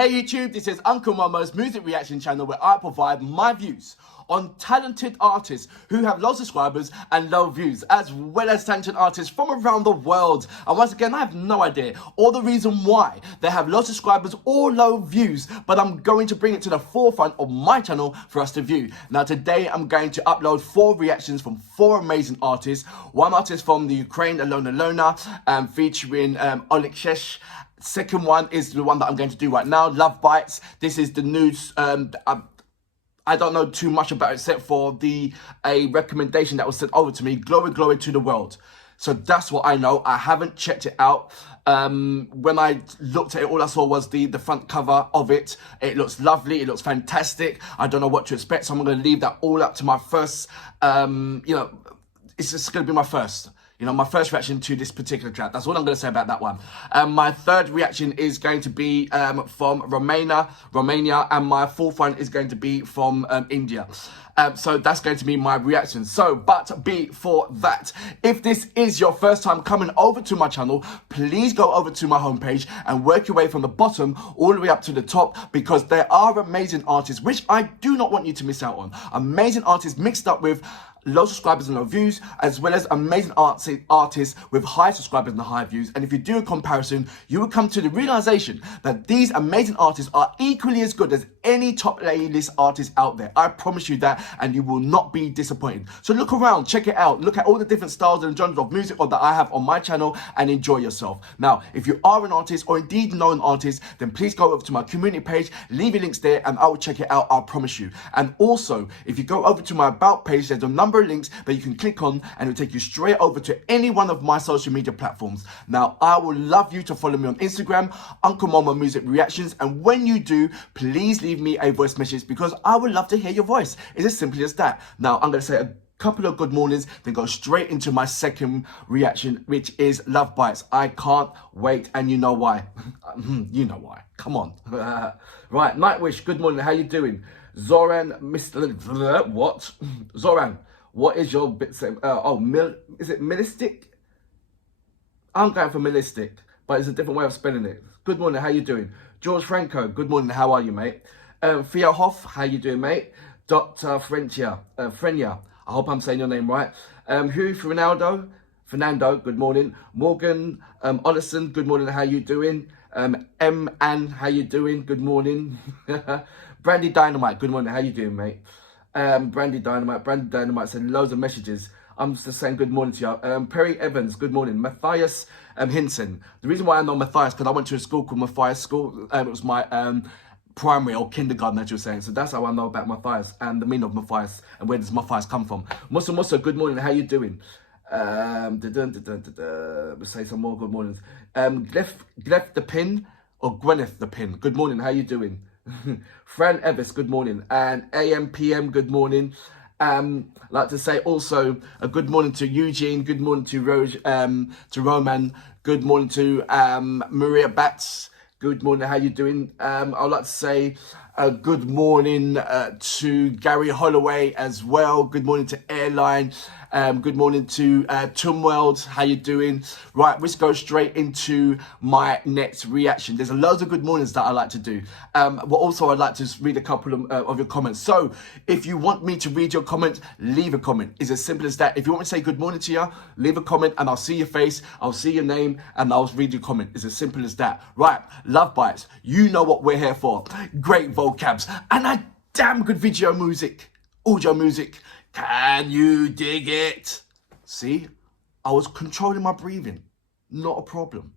Hey YouTube, this is Uncle Momo's music reaction channel where I provide my views on talented artists who have low subscribers and low views, as well as talented artists from around the world. And once again, I have no idea or the reason why they have low subscribers or low views, but I'm going to bring it to the forefront of my channel for us to view. Now today, I'm going to upload 4 reactions from 4 amazing artists. One artist from the Ukraine, Alona, featuring Olekshesh. Second one is the one that I'm going to do right now, Lovebites. This is the news. I don't know too much about it except for a recommendation that was sent over to me. Glory, glory to the world. So that's what I know. I haven't checked it out. When I looked at it, all I saw was the front cover of it. It looks lovely. It looks fantastic. I don't know what to expect. So I'm going to leave that all up to my first, it's just going to be my first. My first reaction to this particular track. That's all I'm going to say about that one. My third reaction is going to be from Romania, and my fourth one is going to be from India. So that's going to be my reaction. But before that, if this is your first time coming over to my channel, please go over to my homepage and work your way from the bottom all the way up to the top, because there are amazing artists, which I do not want you to miss out on. Amazing artists mixed up with low subscribers and low views, as well as amazing artists with high subscribers and high views. And if you do a comparison, you will come to the realization that these amazing artists are equally as good as any top A-list artist out there. I promise you that, and you will not be disappointed. So look around, check it out, look at all the different styles and genres of music that I have on my channel, and enjoy yourself. Now, if you are an artist or indeed know an artist, then please go over to my community page, leave your links there, and I will check it out, I promise you. And also, if you go over to my about page, there's a number of links that you can click on, and it'll take you straight over to any one of my social media platforms. Now, I would love you to follow me on Instagram, Uncle Momo Music Reactions, and when you do, please leave me a voice message, because I would love to hear your voice. It's as simple as that. Now, I'm going to say a couple of good mornings, then go straight into my second reaction, which is Lovebites. I can't wait, and you know why. You know why. Come on. Right, Nightwish, good morning. How you doing? Zoran, Mr. What? Zoran, what is your bit? Is it Milistic? I'm going for Milistic, but it's a different way of spelling it. Good morning, how you doing? George Franco, good morning, how are you, mate? Theo Hoff, how you doing, mate? Dr. Frenia, I hope I'm saying your name right. Hugh Fernando, good morning. Morgan Ollison, good morning, how you doing? Ann, how you doing? Good morning. Brandy Dynamite, good morning, how you doing, mate? Brandy Dynamite sent loads of messages. I'm just saying good morning to you. Perry Evans, good morning. Matthias Hinson. The reason why I know Matthias, because I went to a school called Matthias School. It was my primary or kindergarten, that you're saying. So that's how I know about Matthias and the meaning of Matthias and where does Matthias come from. Musa, good morning. How you doing? We'll say some more good mornings. Glef the Pin or Gwyneth the Pin. Good morning. How you doing? Fran Evis, good morning. And AMPM, good morning. I'd like to say also a good morning to Eugene, good morning to Roman, good morning to Maria Batts, good morning, how you doing? I'd like to say a good morning to Gary Holloway as well, good morning to Airline, good morning to Tumweld, how you doing? Right, let's go straight into my next reaction. There's loads of good mornings that I like to do. But also I'd like to read a couple of your comments. So if you want me to read your comment, leave a comment. It's as simple as that. If you want me to say good morning to you, leave a comment and I'll see your face, I'll see your name, and I'll read your comment. It's as simple as that. Right, Lovebites, you know what we're here for. Great vocabs and a damn good video music, audio music. Can you dig it? See, I was controlling my breathing. Not a problem.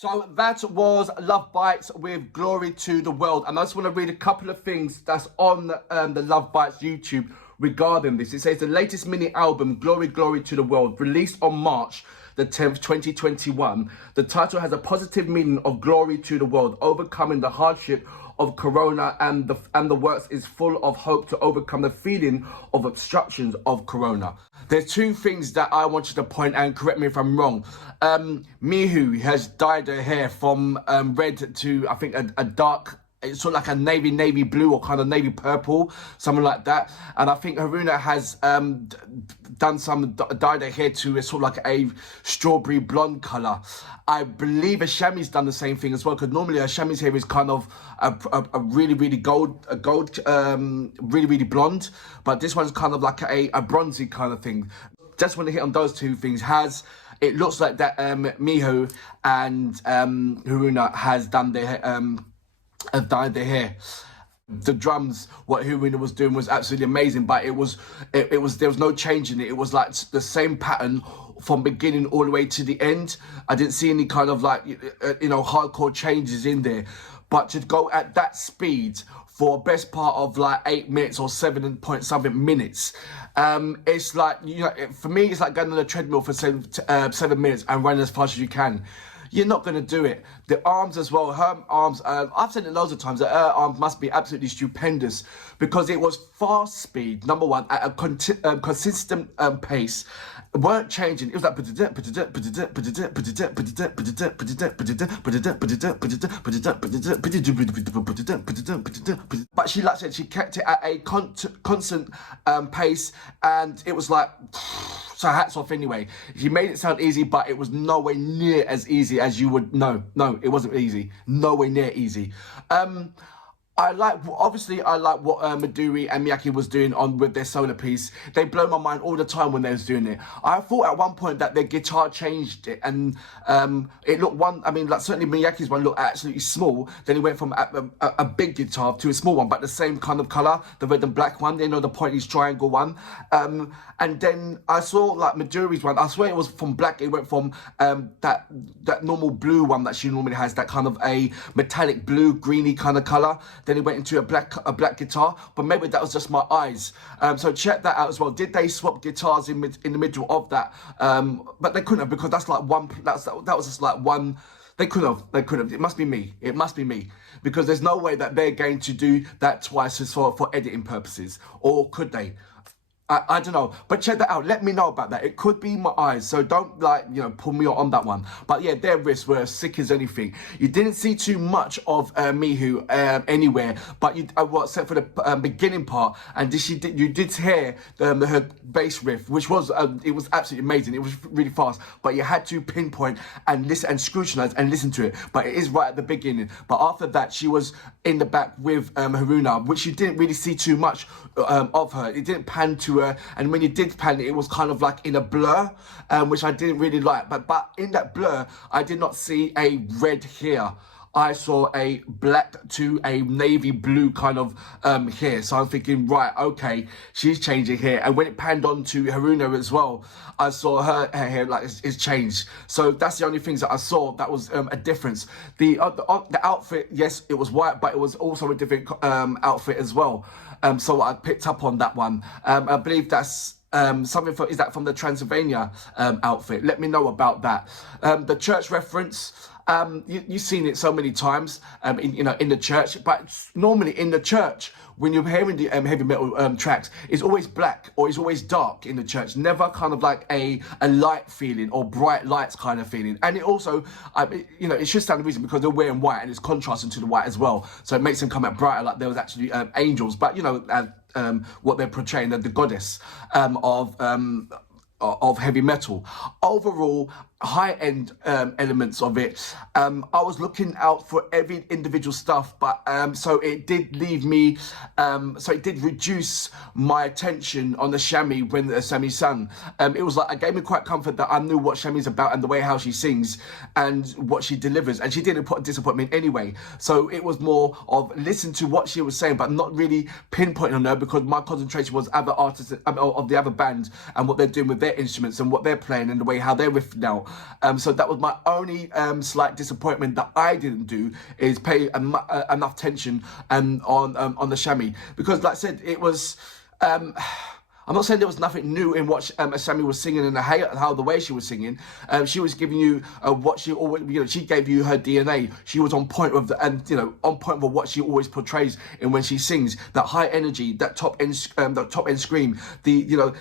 So that was Lovebites with Glory to the World. And I just want to read a couple of things that's on the Lovebites YouTube regarding this. It says the latest mini album, Glory, Glory to the World, released on March the 10th, 2021. The title has a positive meaning of glory to the world, overcoming the hardship of Corona, and the works is full of hope to overcome the feeling of obstructions of Corona. There's two things that I want you to point out, and correct me if I'm wrong. Miho has dyed her hair from red to, I think, a dark, it's sort of like a navy blue or kind of navy purple, something like that. And I think Haruna has dyed her hair to a sort of like a strawberry blonde colour. I believe Ashami's done the same thing as well, because normally Ashami's hair is kind of a really gold, really blonde, but this one's kind of like a bronzy kind of thing. Just want to hit on those two things. It looks like that Miho and Haruna has done their have dyed their hair. The drums, what Haruna was doing was absolutely amazing, but there was no change in it. It was like the same pattern from beginning all the way to the end. I didn't see any kind of like hardcore changes in there. But to go at that speed for a best part of like 8 minutes or 7 point something minutes, it's like, for me, it's like going on a treadmill for 7 minutes and running as fast as you can. You're not going to do it. The arms as well, her arms, I've said it loads of times, that her arms must be absolutely stupendous, because it was fast speed, number one, at a consistent pace. Weren't changing. It was like but she, like I said, she kept it at a constant pace, and it was like, so hats off anyway. She made it sound easy, but it was nowhere near as easy as you would know. No, it wasn't easy. Nowhere near easy. I like what Midori and Miyake was doing with their solo piece. They blow my mind all the time when they was doing it. I thought at one point that their guitar changed it, and it looked certainly Miyake's one looked absolutely small. Then he went from a big guitar to a small one, but the same kind of color, the red and black one. The pointy triangle one. And then I saw like Midori's one. I swear it was from black. It went from that normal blue one that she normally has, that kind of a metallic blue, greeny kind of color. Then it went into a black guitar, but maybe that was just my eyes. So check that out as well. Did they swap guitars in the middle of that? But they couldn't have, because that's like one. That was just like one. They could have. It must be me. It must be me, because there's no way that they're going to do that twice just for editing purposes, or could they? I don't know, but check that out. Let me know about that. It could be my eyes, so don't pull me on that one. But yeah, their wrists were as sick as anything. You didn't see too much of Miho anywhere, but except for the beginning part, and you did hear her bass riff, which was it was absolutely amazing. It was really fast, but you had to pinpoint and listen and scrutinize and listen to it. But it is right at the beginning. But after that, she was in the back with Haruna, which you didn't really see too much of her. It didn't pan to her, and when you did pan it was kind of like in a blur, which I didn't really like. But in that blur, I did not see a red hair. I saw a black to a navy blue kind of hair. So I'm thinking, right, okay, she's changing hair. And when it panned on to Haruna as well, I saw her hair like it's changed. So that's the only things that I saw that was a difference. The outfit, yes, it was white, but it was also a different outfit as well. So I picked up on that one. I believe that's something is that from the Transylvania outfit? Let me know about that. The church reference. You've seen it so many times, in the church. But normally in the church, when you're hearing the heavy metal tracks, it's always black or it's always dark in the church. Never kind of like a light feeling or bright lights kind of feeling. And it also, it should stand the reason because they're wearing white and it's contrasting to the white as well. So it makes them come out brighter, like there was actually angels. But what they're portraying, the goddess of heavy metal. Overall, high-end elements of it. I was looking out for every individual stuff, but so it did leave me, so it did reduce my attention on the Shami when Shami sang. It was like, it gave me quite comfort that I knew what Shami's about and the way how she sings and what she delivers, and she didn't disappoint me anyway. So it was more of listen to what she was saying, but not really pinpointing on her, because my concentration was other artists of the other band and what they're doing with their instruments and what they're playing and the way how they're riffing out. So that was my only slight disappointment that I didn't do, is pay enough attention on the chamois, because like I said, it was I'm not saying there was nothing new in what Asami was singing and how the way she was singing. She was giving you what she always, she gave you her DNA. She was on point with on point with what she always portrays in when she sings. That high energy, that top end scream, the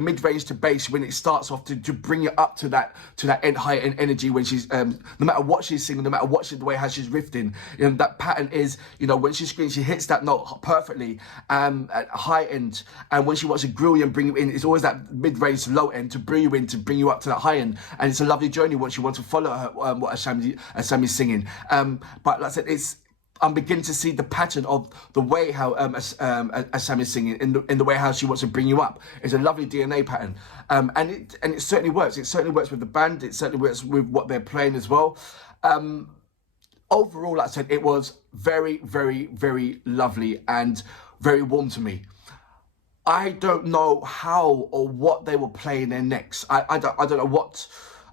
mid range to bass when it starts off to bring it up to that high end energy when she's no matter what she's singing, no matter the way how she's riffing. That pattern is when she screams, she hits that note perfectly at high end. And when she wants to grill you and bring you in, it's always that mid-range to low end to bring you in, to bring you up to that high end. And it's a lovely journey once you want to follow her, what Asami's singing. But like I said, I'm beginning to see the pattern of the way how Asami's singing, in the way how she wants to bring you up. It's a lovely DNA pattern. And it certainly works. It certainly works with the band. It certainly works with what they're playing as well. Overall, like I said, it was very, very, very lovely and very warm to me. I don't know how or what they will play in their next. I don't know what.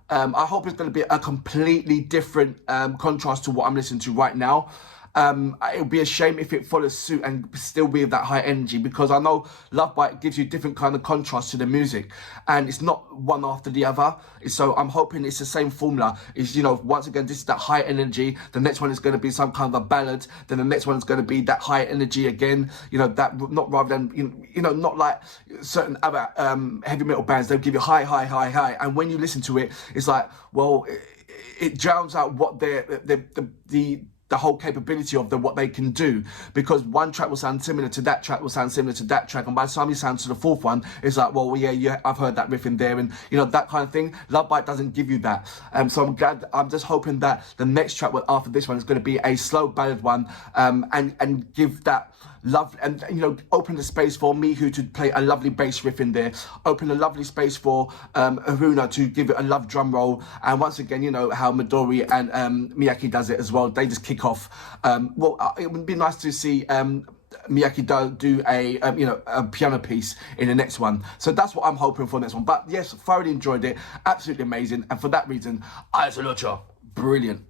I hope it's going to be a completely different contrast to what I'm listening to right now. It would be a shame if it follows suit and still be of that high energy, because I know Lovebite gives you different kind of contrast to the music, and it's not one after the other. So I'm hoping it's the same formula. Is once again, this is that high energy. The next one is going to be some kind of a ballad. Then the next one is going to be that high energy again. That not rather than not like certain other heavy metal bands. They'll give you high, high, high, high, and when you listen to it, it's like, well, it drowns out what the whole capability of what they can do, because one track will sound similar to that track, will sound similar to that track, and by the time you sound to the fourth one, it's like, well, yeah, I've heard that riff in there, and that kind of thing. Lovebite doesn't give you that, so I'm just hoping that the next track after this one is going to be a slow ballad one, and give that love, and open the space for Miku to play a lovely bass riff in there, open a lovely space for Haruna to give it a love drum roll, and once again, how Midori and Miyake does it as well. They just kick off. It would be nice to see Miyake do a piano piece in the next one. So that's what I'm hoping for next one. But yes, thoroughly enjoyed it, absolutely amazing, and for that reason, I salute you. Brilliant.